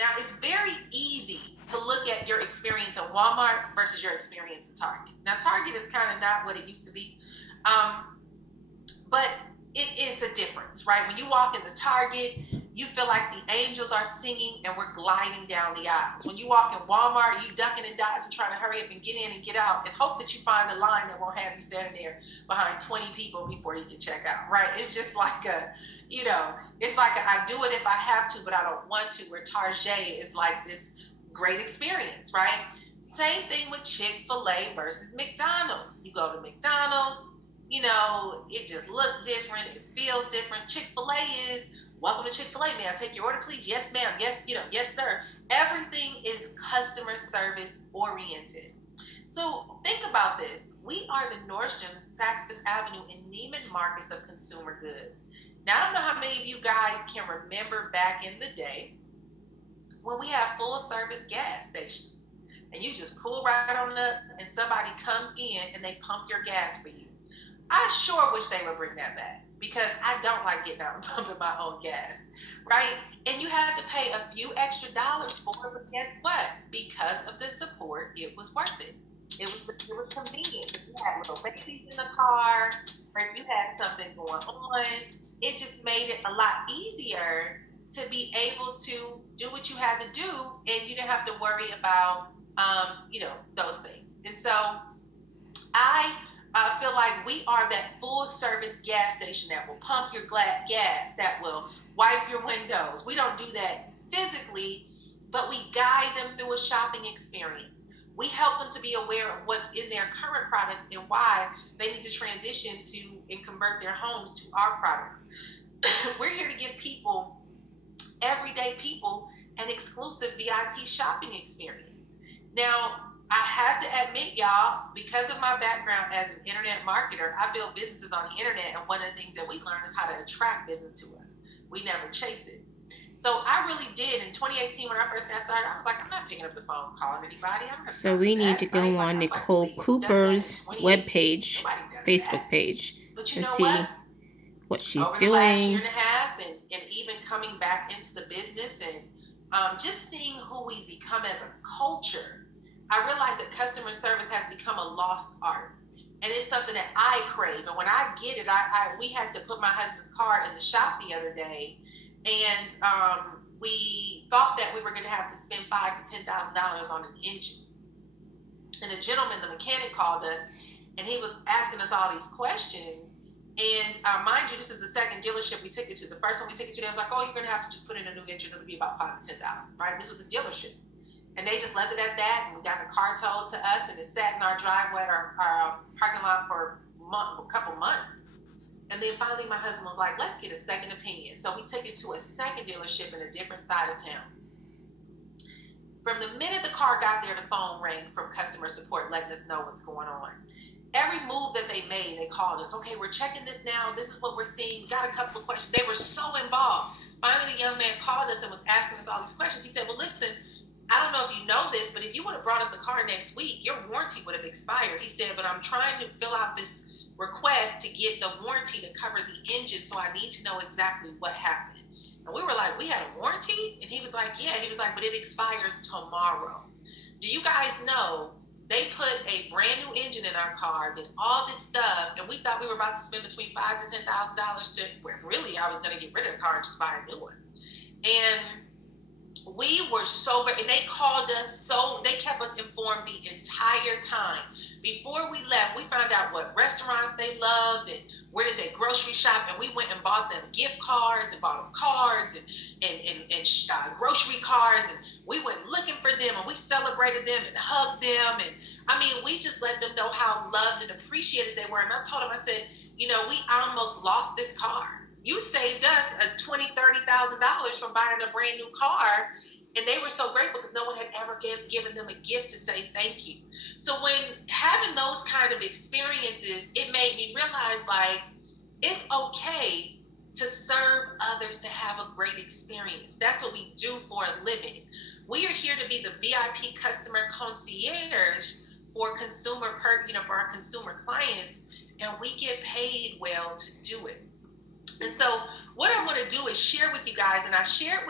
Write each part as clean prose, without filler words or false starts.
Now, it's very easy to look at your experience at Walmart versus your experience at Target. Now, Target is kind of not what it used to be, um, but it is a difference, right? When you walk in the Target, you feel like the angels are singing and we're gliding down the aisles. When you walk in Walmart, you ducking and dodging, trying to hurry up and get in and get out and hope that you find a line that won't have you standing there behind 20 people before you can check out, right? It's just like it's like I do it if I have to, but I don't want to, where Target is like this great experience, right? Same thing with Chick-fil-A versus McDonald's. You go to McDonald's, it just looks different. It feels different. Chick-fil-A is, welcome to Chick-fil-A. May I take your order, please? Yes, ma'am. Yes, yes, sir. Everything is customer service oriented. So think about this. We are the Nordstrom's, Saks Fifth Avenue, and Neiman Marcus of consumer goods. Now, I don't know how many of you guys can remember back in the day when we had full service gas stations. And you just pull right on up and somebody comes in and they pump your gas for you. I sure wish they would bring that back because I don't like getting out and pumping my own gas, right? And you had to pay a few extra dollars for it, but guess what? Because of the support, it was worth it. It was convenient. If you had little babies in the car, or if you had something going on, it just made it a lot easier to be able to do what you had to do, and you didn't have to worry about those things. And so I feel like we are that full service gas station that will pump your gas, that will wipe your windows. We don't do that physically, but we guide them through a shopping experience. We help them to be aware of what's in their current products and why they need to transition to and convert their homes to our products. We're here to give people, everyday people, an exclusive VIP shopping experience. Now, I have to admit, y'all, because of my background as an internet marketer, I build businesses on the internet, and one of the things that we learn is how to attract business to us. We never chase it. So I really did in 2018 when I first got started. I was like, I'm not picking up the phone calling anybody. I'm not So gonna we do need that, to right? go Like on I was like, Nicole please, who does that in Cooper's 2018? webpage, Nobody does Facebook that. page, But you and know what? see what she's Over the last year doing. and a half, and even coming back into the business, and just seeing who we become as a culture, I realize that customer service has become a lost art. And it's something that I crave. And when I get it, we had to put my husband's car in the shop the other day, and we thought that we were going to have to spend $5,000 to $10,000 on an engine. And a gentleman, the mechanic, called us, and he was asking us all these questions. And mind you, this is the second dealership we took it to. The first one we took it to, they was like, "Oh, you're gonna have to just put in a new engine. It'll be about 5 to 10 thousand, right?" This was a dealership, and they just left it at that. And we got the car towed to us, and it sat in our driveway, our parking lot for a couple months. And then finally, my husband was like, "Let's get a second opinion." So we took it to a second dealership in a different side of town. From the minute the car got there, the phone rang from customer support letting us know what's going on. Every move that they made, they called us. "Okay, we're checking this now. This is what we're seeing. We got a couple of questions." They were so involved. Finally, the young man called us and was asking us all these questions. He said, "Well, listen, I don't know if you know this, but if you would have brought us the car next week, your warranty would have expired." He said, "But I'm trying to fill out this request to get the warranty to cover the engine, so I need to know exactly what happened." And we were like, "We had a warranty?" And he was like, "Yeah." He was like, "But it expires tomorrow." Do you guys know they put a brand new engine in our car, did all this stuff, and we thought we were about to spend between $5,000 to $10,000 to, where really I was going to get rid of the car and just buy a new one. And we were so great, and they called us, so they kept us informed the entire time. Before we left, we found out what restaurants they loved and where did they grocery shop, and we went and bought them gift cards and bought them cards and grocery cards, and we went looking for them, and we celebrated them and hugged them. And I mean, we just let them know how loved and appreciated they were. And I told them, I said, we almost lost this car. You saved us a $20,000 to $30,000 from buying a brand new car. And they were so grateful because no one had ever given them a gift to say thank you. So when having those kind of experiences, it made me realize, like, it's okay to serve others to have a great experience. That's what we do for a living. We are here to be the VIP customer concierge for for our consumer clients, and we get paid well to do it. And so what I want to do is share with you guys, and I shared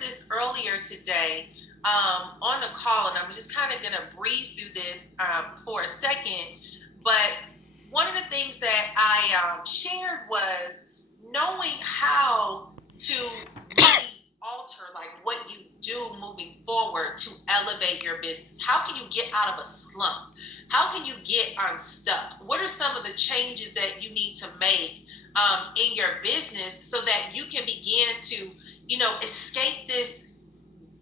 this earlier today on the call, and I'm just kind of going to breeze through this for a second. But one of the things that I shared was knowing how to really alter like what you do moving forward to elevate your business. How can you get out of a slump? How can you get unstuck? What are some of the changes that you need to make in your business so that you can begin to, escape this?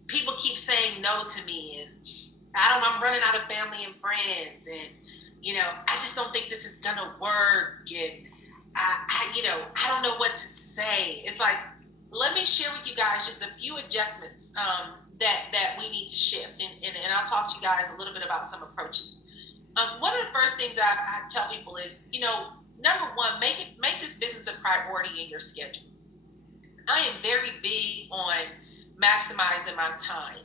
People keep saying no to me, and I'm running out of family and friends, and I just don't think this is gonna work, and I don't know what to say. It's like, let me share with you guys just a few adjustments that we need to shift, and I'll talk to you guys a little bit about some approaches. One of the first things I tell people is, number one, make this business a priority in your schedule. I am very big on maximizing my time.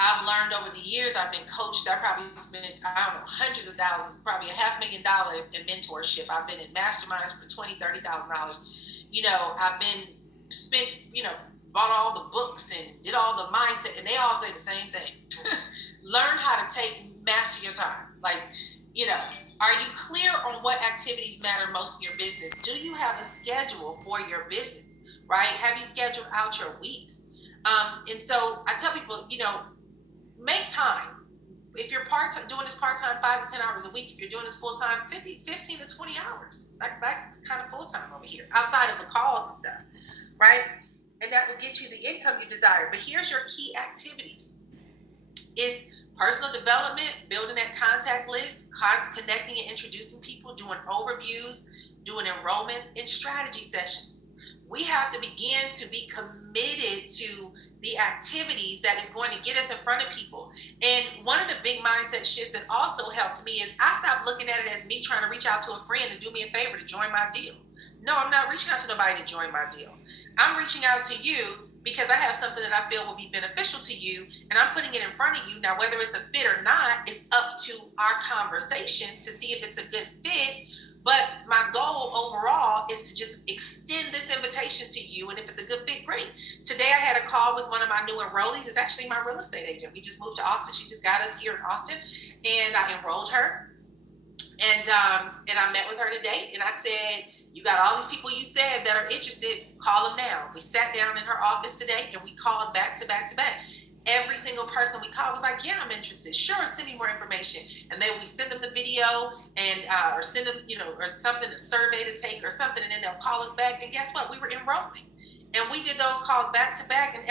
I've learned over the years, I've been coached. I probably spent, I don't know, hundreds of thousands, probably $500,000 in mentorship. I've been in masterminds for $20,000, $30,000. I've been spent, bought all the books and did all the mindset, and they all say the same thing. Learn how to master your time. Like, are you clear on what activities matter most in your business? Do you have a schedule for your business, right? Have you scheduled out your weeks? And so I tell people, make time. If you're doing this part-time 5 to 10 hours a week, if you're doing this full-time, 15 to 20 hours. That's kind of full-time over here, outside of the calls and stuff, right? And that will get you the income you desire. But here's your key activities. Is personal development, building that contact list, connecting and introducing people, doing overviews, doing enrollments, and strategy sessions. We have to begin to be committed to the activities that is going to get us in front of people. And one of the big mindset shifts that also helped me is I stopped looking at it as me trying to reach out to a friend and do me a favor to join my deal. No, I'm not reaching out to nobody to join my deal. I'm reaching out to you because I have something that I feel will be beneficial to you, and I'm putting it in front of you. Now, whether it's a fit or not is up to our conversation to see if it's a good fit. But my goal overall is to just extend this invitation to you, and if it's a good fit, great. Today I had a call with one of my new enrollees. It's actually my real estate agent. We just moved to Austin. She just got us here in Austin, and I enrolled her. And I met with her today, and I said, you got all these people you said that are interested, call them now. We sat down in her office today, and we called back to back to back. Every single person we called was like, yeah, I'm interested. Sure, send me more information. And then we send them the video and or send them, or something, a survey to take or something, and then they'll call us back. And guess what? We were enrolling. And we did those calls back to back, and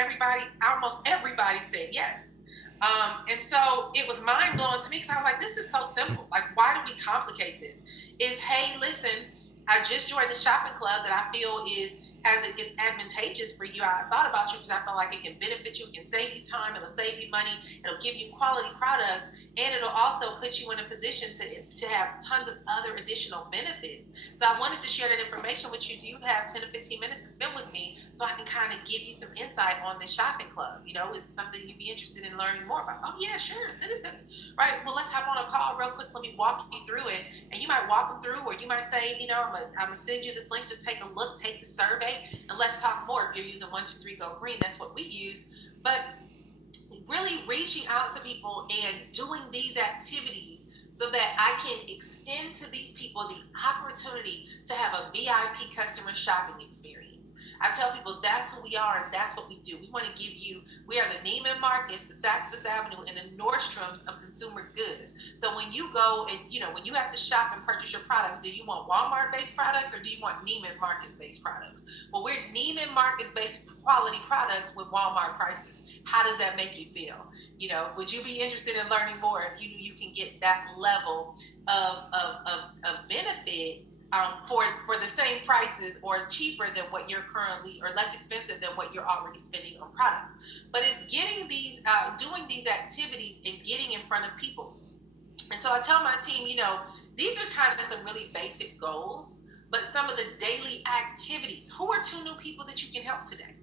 almost everybody said yes. And so it was mind blowing to me because I was like, this is so simple. Like, why do we complicate this? Hey, listen, I just joined the shopping club that I feel is advantageous for you. I thought about you because I feel like it can benefit you, it can save you time, it'll save you money, it'll give you quality products, and it'll also put you in a position to have tons of other additional benefits. So I wanted to share that information with you. Do you have 10 to 15 minutes to spend with me so I can kind of give you some insight on this shopping club? Is it something you'd be interested in learning more about? Oh yeah, sure, send it to me. Right, well, let's hop on a call real quick. Let me walk you through it. And you might walk them through, or you might say, I'm gonna send you this link, just take a look, take the survey, and let's talk more. If you're using 123 Go Green, that's what we use. But really reaching out to people and doing these activities so that I can extend to these people the opportunity to have a VIP customer shopping experience. I tell people that's who we are and that's what we do. We want to we are the Neiman Marcus, the Saks Fifth Avenue, and the Nordstroms of consumer goods. So when you go and, when you have to shop and purchase your products, do you want Walmart-based products or do you want Neiman Marcus-based products? Well, we're Neiman Marcus-based quality products with Walmart prices. How does that make you feel? Would you be interested in learning more if you can get that level of benefit for the same prices or cheaper than what you're currently, or less expensive than what you're already spending on products? But it's getting these, doing these activities and getting in front of people. And so I tell my team, these are kind of some really basic goals, but some of the daily activities. Who are 2 new people that you can help today?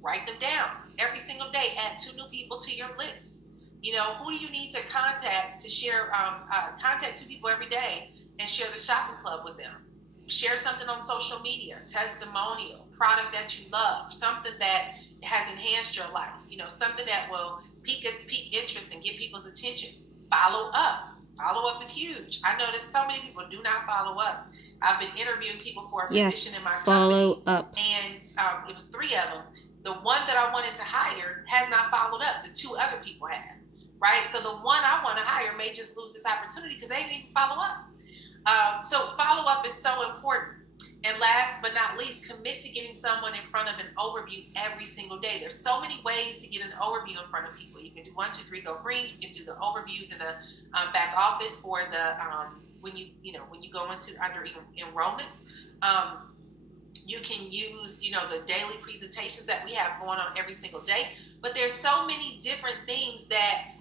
Write them down every single day. Add 2 new people to your list. Who do you need to contact to share, contact 2 people every day and share the shopping club with them? share something on social media, testimonial, product that you love, something that has enhanced your life, something that will pique interest and get people's attention. Follow up. Follow up is huge. I notice so many people do not follow up. I've been interviewing people for a position Yes, in my follow company, up. and it was three of them. The one that I wanted to hire has not followed up. The two other people have, right? So the one I want to hire may just lose this opportunity because they didn't follow up. So follow up is so important. And last but not least, commit to getting someone in front of an overview every single day. There's so many ways to get an overview in front of people. You can do 1, 2, 3, go green. You can do the overviews in the back office for the when you go into under enrollments. You can use the daily presentations that we have going on every single day. But there's so many different things that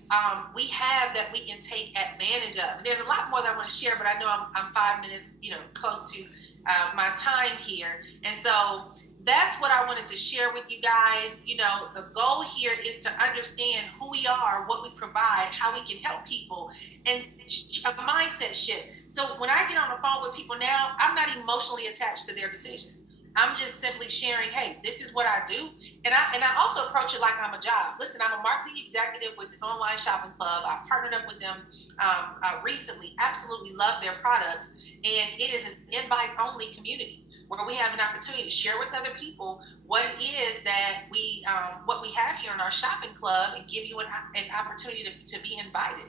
we have that we can take advantage of. And there's a lot more that I want to share, but I know I'm 5 minutes close to my time here. And so that's what I wanted to share with you guys. The goal here is to understand who we are, what we provide, how we can help people, and a mindset shift. So when I get on the phone with people now, I'm not emotionally attached to their decision. I'm just simply sharing, hey, this is what I do. And I also approach it like I'm a job. Listen, I'm a marketing executive with this online shopping club. I partnered up with them recently. Absolutely love their products. And it is an invite only community where we have an opportunity to share with other people what it is that what we have here in our shopping club, and give you an opportunity to be invited.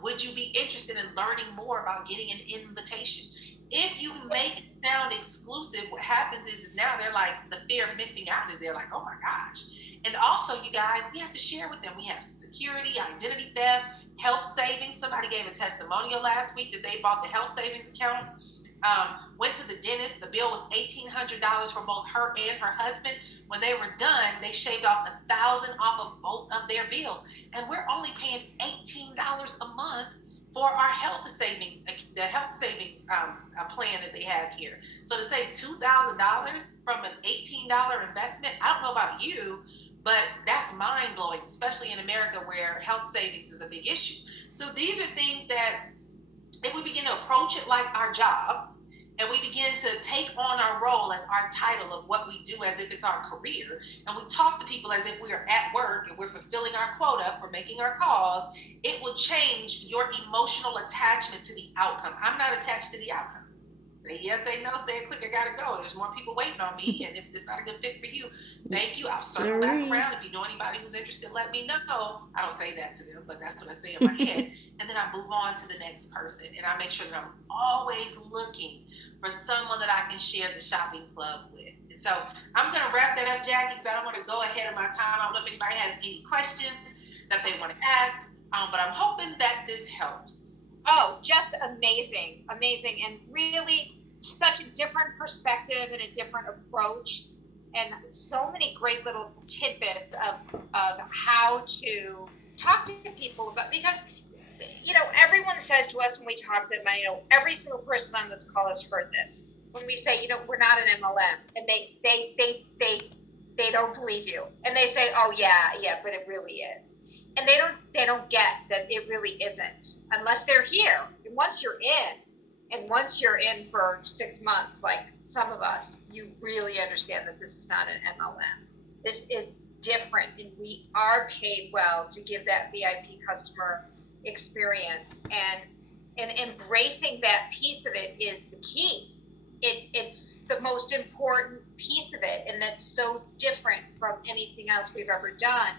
Would you be interested in learning more about getting an invitation? If you make it sound exclusive, what happens is now they're like, the fear of missing out is they're like, oh my gosh. And also, you guys, we have to share with them. We have security, identity theft, health savings. Somebody gave a testimonial last week that they bought the health savings account. Went to the dentist. The bill was $1,800 for both her and her husband. When they were done, they shaved off $1,000 off of both of their bills, and we're only paying $18 a month for our health savings, the health savings plan that they have here. So to save $2,000 from an $18 investment, I don't know about you, but that's mind blowing, especially in America where health savings is a big issue. So these are things that, if we begin to approach it like our job, and we begin to take on our role as our title of what we do as if it's our career, and we talk to people as if we are at work and we're fulfilling our quota, we're making our calls, it will change your emotional attachment to the outcome. I'm not attached to the outcome. Say yes, say no, say it quick, I gotta go. There's more people waiting on me, and if it's not a good fit for you, thank you. I'll circle back around. If you know anybody who's interested, let me know. I don't say that to them, but that's what I say in my head. And then I move on to the next person, and I make sure that I'm always looking for someone that I can share the shopping club with. And so I'm gonna wrap that up, Jackie, because I don't want to go ahead of my time. I don't know if anybody has any questions that they want to ask, but I'm hoping that this helps. Oh, just amazing, amazing, and really such a different perspective and a different approach, and so many great little tidbits of how to talk to people about, because everyone says to us when we talk to them, every single person on this call has heard this. When we say, we're not an MLM, and they don't believe you, and they say, oh yeah, but it really is. And they don't get that it really isn't, unless they're here. And once you're in for 6 months, like some of us, you really understand that this is not an MLM. This is different, and we are paid well to give that VIP customer experience, and embracing that piece of it is the key. It's the most important piece of it, and that's so different from anything else we've ever done.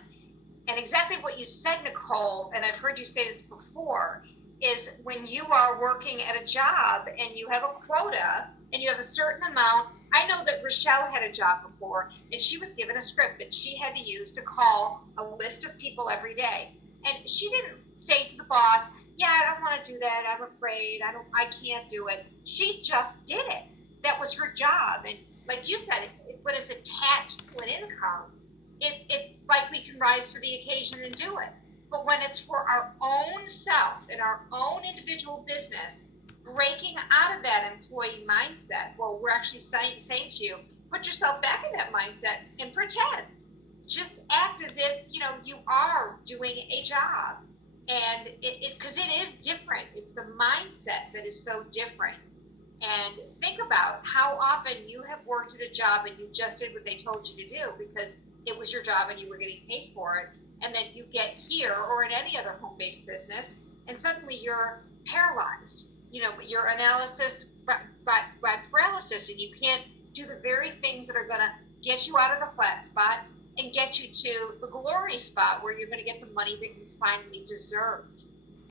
And exactly what you said, Nicole, and I've heard you say this before, is when you are working at a job and you have a quota and you have a certain amount. I know that Rochelle had a job before, and she was given a script that she had to use to call a list of people every day. And she didn't say to the boss, yeah, I don't want to do that. I'm afraid. I can't do it. She just did it. That was her job. And like you said, when it's attached to an income, it's like we can rise to the occasion and do it. But when it's for our own self and our own individual business, breaking out of that employee mindset, well, we're actually saying to you, put yourself back in that mindset and pretend. Just act as if, you are doing a job. And because it is different. It's the mindset that is so different. and think about how often you have worked at a job and you just did what they told you to do because it was your job and you were getting paid for it. And then you get here or in any other home-based business, and suddenly you're paralyzed. Your analysis by paralysis, and you can't do the very things that are going to get you out of the flat spot and get you to the glory spot where you're going to get the money that you finally deserve.